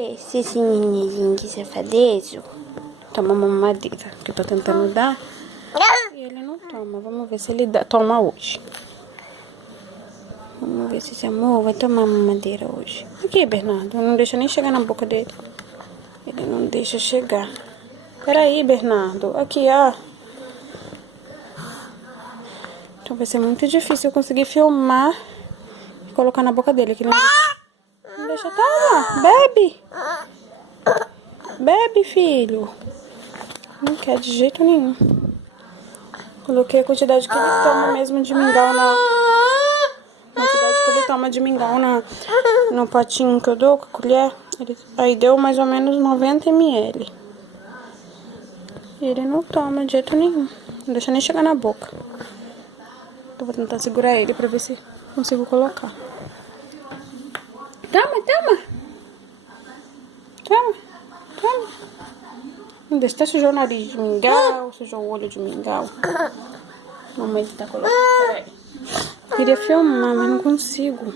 Esse menininho de safadeza toma uma mamadeira que eu tô tentando dar e ele não toma. Vamos ver se ele toma hoje. Vamos ver se esse amor vai tomar mamadeira hoje. Aqui, Bernardo, não deixa nem chegar na boca dele. Ele não deixa chegar. Peraí, Bernardo. Aqui, ó. Então vai ser muito difícil eu conseguir filmar e colocar na boca dele. Que não deixa. Toma, bebe. Bebe, filho. Não quer de jeito nenhum. Coloquei a quantidade que ele toma mesmo de mingau na... A quantidade que ele toma de mingau no potinho que eu dou com a colher. Aí deu mais ou menos 90 ml. E ele não toma de jeito nenhum. Não deixa nem chegar na boca. Eu vou tentar segurar ele pra ver se consigo colocar. Toma, toma. Toma, toma. Não deixa, até sujou o nariz de mingau, sujou o olho de mingau. Mamãe tá colocando. Peraí. Queria filmar, mas não consigo.